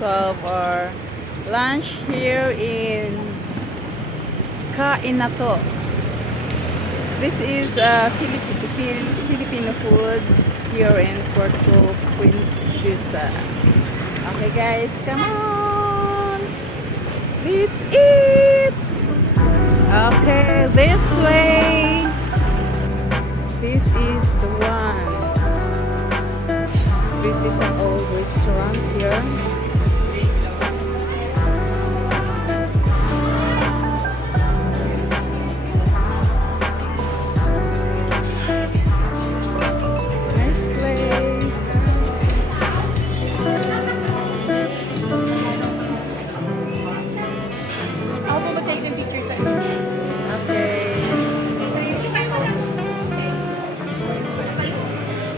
to have our lunch here in Kainato. This is Filipino foods here in Puerto Princesa. Okay guys, come on! Let's eat! Okay, this way. This is the one. This is an old restaurant here. Nice place. Ako po mag-take ng picture sa inyo. Okay.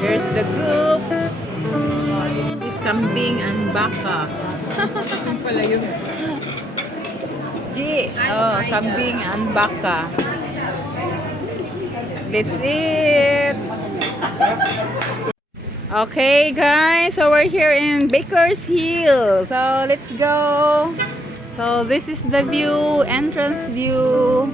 Here's the group. This kambing and baka. Pala yun. G. Oh, kambing and baka. Let's eat. Okay, guys. So we're here in Baker's Hill. So let's go. So this is the view, entrance view.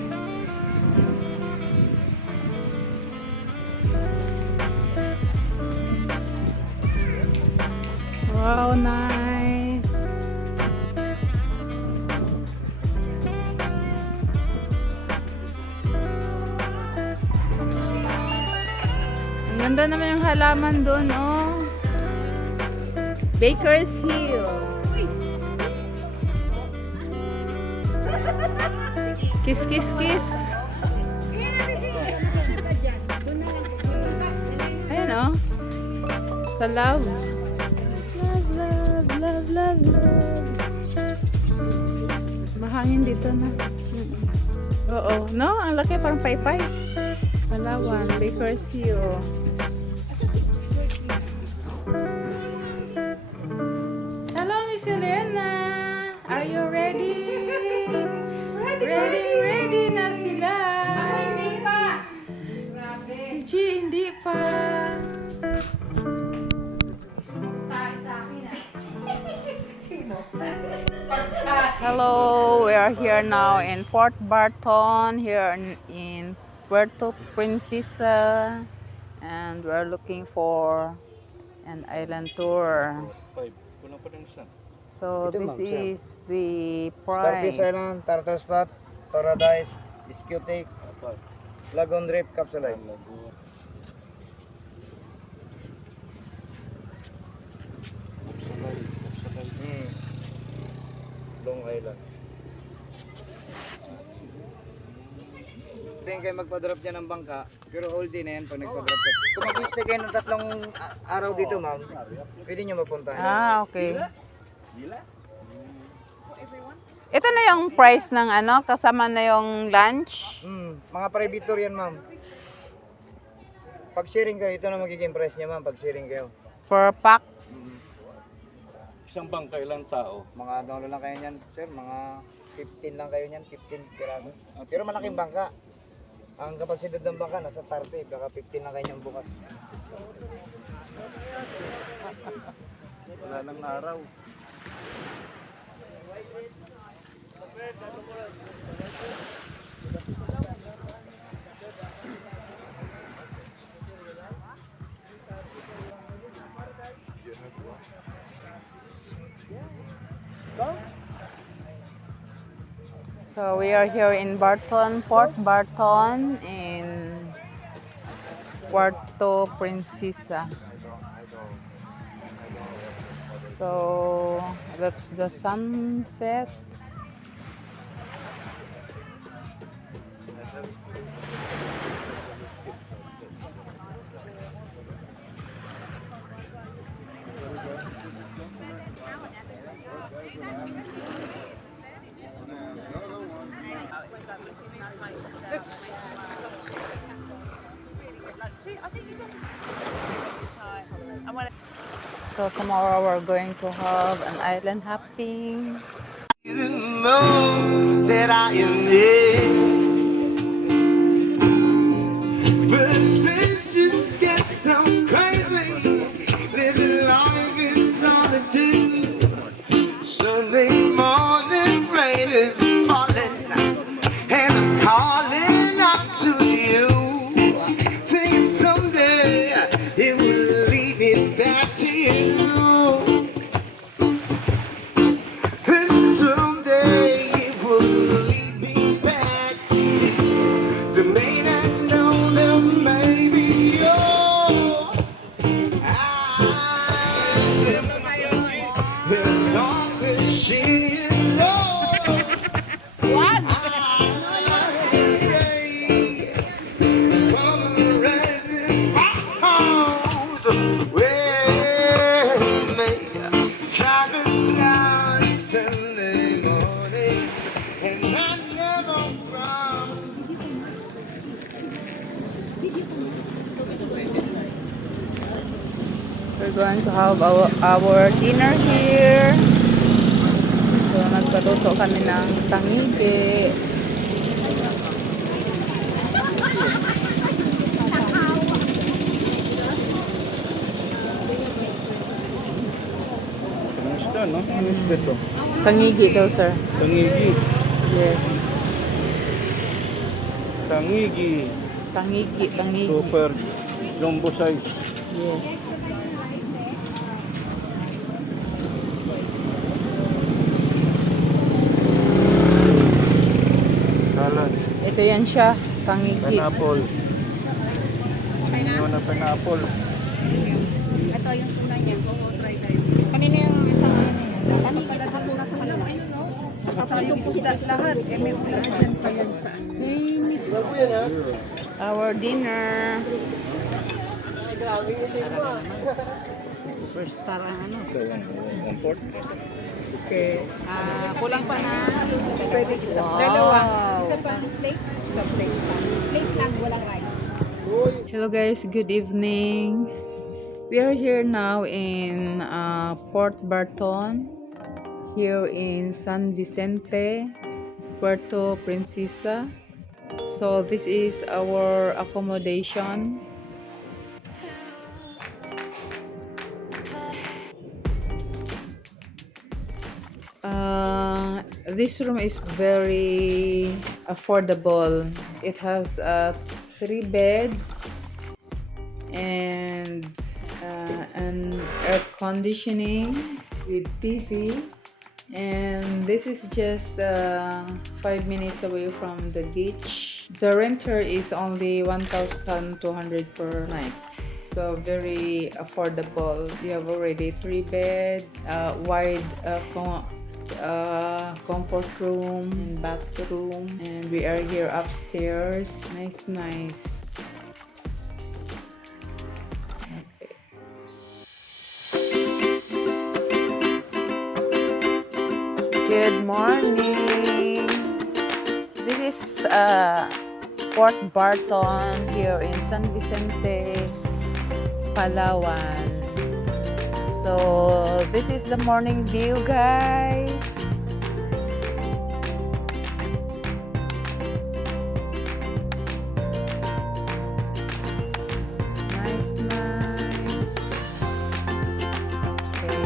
Wow, nice. Ang ganda naman yung halaman doon, oh. Baker's Hill. Kiss, kiss, kiss. Ayan, oh. Sa love. Love, love, love, love, love. Mahangin dito na. Oo. No? Ang laki, parang paypay. Palawan, Baker's Hill. Hello, Miss Elena. Are you ready? Ready na sila. Hindi pa. Si G, hindi pa. Hello, we are here now in Port Barton, here in Puerto Princesa, and we are looking for an island tour. So Ito, this ma'am, siya. is the Starfish price. Island, Turtle Spot, Paradise, Discotheque, Lagoon Reef, Capsulite. Long Island. Pwede kayo magpa-drop dyan ng bangka, pero all day na yan pag nagpa-drop kayo. Kung mag-stay kayo ng 3 araw dito, ma'am, pwede nyo magpunta. Ah, okay. Ito na yung price ng ano, kasama na yung lunch. Mga private tour yan, ma'am. Pag sharing kayo, ito na magiging price niya, ma'am, pag sharing kayo. Per pax. Isang bangka, ilang tao? Mga ano lang kayo niyan, sir, mga 15 lang kayo niyan, 15 piraso. Pero malaking bangka. Ang kapasidad ng bangka nasa 30, baka 15 lang kayo niyan bukas. Wala nang araw. So we are here in Barton, Port Barton in Puerto Princesa. So that's the sunset. So tomorrow we're going to have an island hopping. Didn't know that I am here, but things just get so crazy. Living life in solitude, We're going to have our dinner here. So, nagpaluto kami ng tangigi. Anong isda, no? Anong isda to? Tangigi daw, sir. Tangigi. Yes. Tangigi. Tangigi. Super jumbo size. Yes. Salad. Ito yan siya, tangigi. Pineapple. Ano na pineapple? Ito yung tuna niya. Try tayo. Kanina yung isang ano niya. Dapat pala sa tuna sa kanila. Tapos yung isda lahat. May ulan dyan pa yan sa ano. Our dinner. First star ang ano. So, one port. Okay. Kulang pa na. Pwede isa. Wow. Dalawa. Isa pa. Plate? Isa plate. Plate lang. Walang rice. Hello guys, good evening. We are here now in Port Barton, here in San Vicente, Puerto Princesa. So this is our accommodation. This room is very affordable. It has 3 beds and an air conditioning with TV, and this is just 5 minutes away from the beach. The renter is only 1,200 per night, so very affordable. You have already 3 beds, wide comfort room and bathroom, and we are here upstairs. Nice. Okay. Good morning. This is Port Barton here in San Vicente, Palawan. So this is the morning view, guys. Nice. Okay.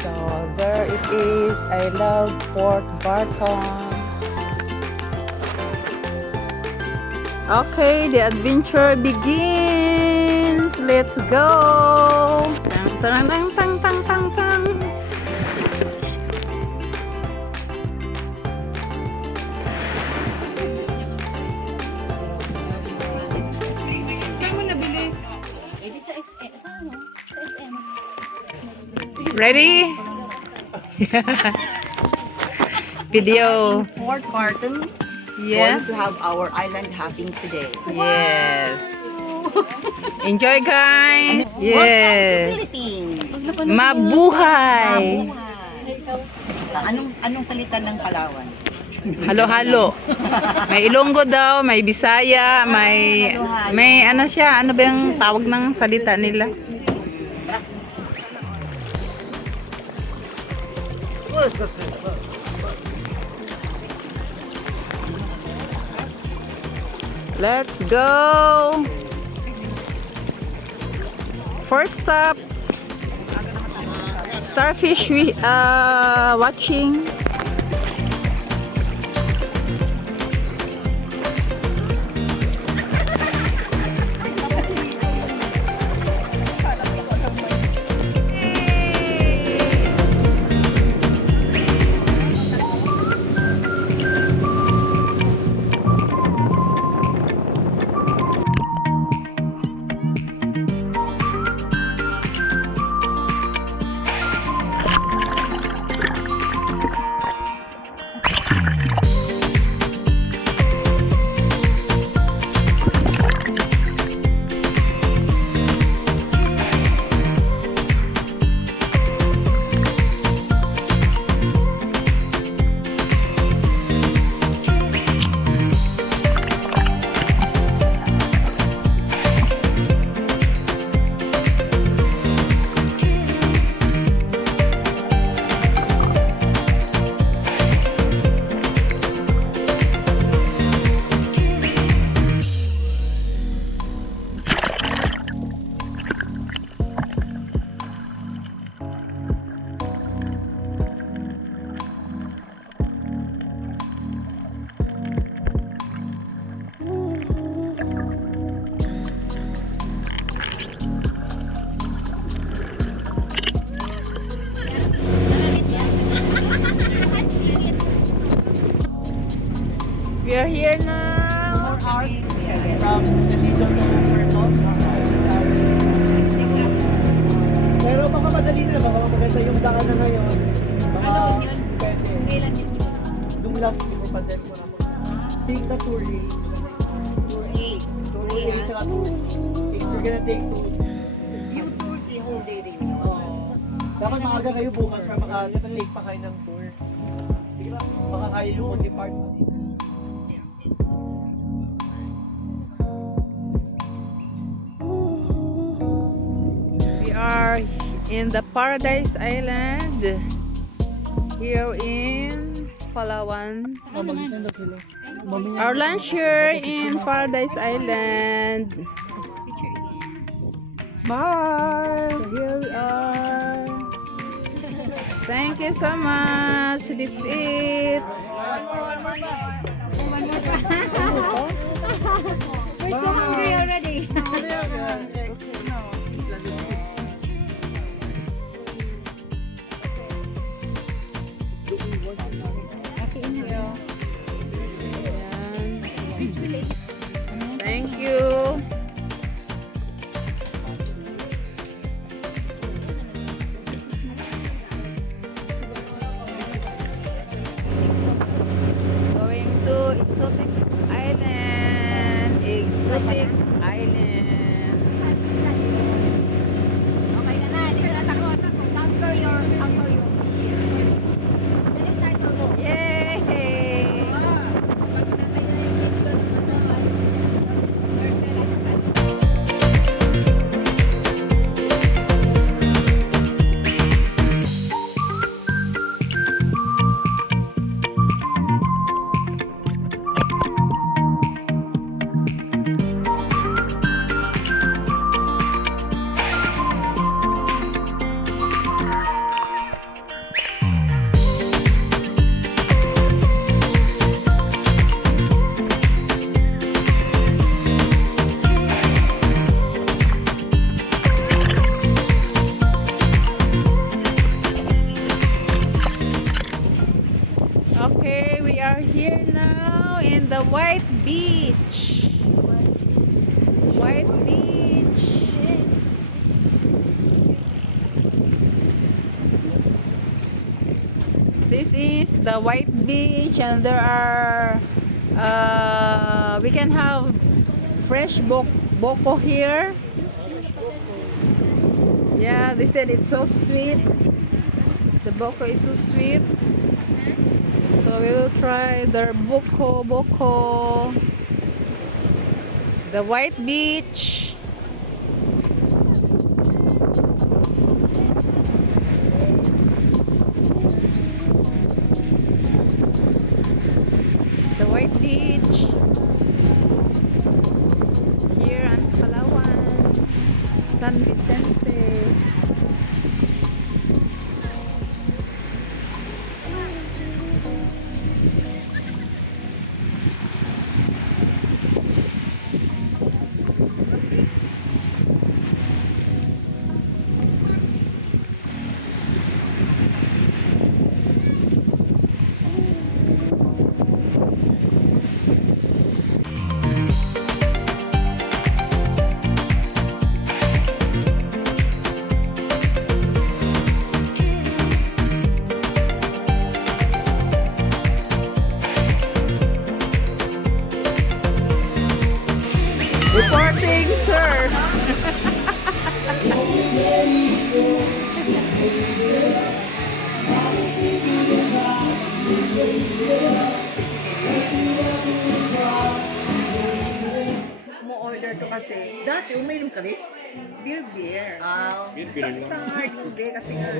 So there it is. I love Port Barton. Okay, the adventure begins. Let's go. Tang tang tang tang tang tang. Saan mo nabili? Pwede sa SM. Saan mo? Sa SM. Ready? Video. Port Barton. Yeah. Going to have our island hopping today. Yes. Enjoy, guys. Yes. Philippines. Mabuhay. Anong salita ng Palawan? Halo-halo. May Ilonggo daw, may Bisaya, may ano siya, ano ba yung tawag ng salita nila? Let's go. First stop, starfish we watching. are here now. From Nandito to Puerto. Pero baka madali na, baka maganda yung daan na ngayon. Baka pwede. Kailan yun? Nung last week, may pandemic mo na po. Take the tour rate. Tour rate, tsaka if you're gonna take two. Yung tour si whole day rin. Dapat maaga kayo bukas para maka-take pa kayo ng tour. Baka kaya yung depart pa dito. We are in the Paradise Island here in Palawan. Our lunch here in Paradise Island. Bye. So here we are. Thank you so much. That's it. We're so hungry already. Thank you. Going to Exotic Island. Exotic Island. Okay ka na, hindi ka na takot. Conquer your fear. Galing title mo. Yay! Okay, we are here now in the White Beach. White Beach. This is the White Beach, and there are we can have fresh boko here. Yeah, they said it's so sweet. The boko is so sweet. So we will try their boko. The White Beach. The White Beach. Here in Palawan, San Vicente. Reporting, sir. Mo-order to kasi. Dati, uminom ka rin? Beer. Sa hindi kasi nga.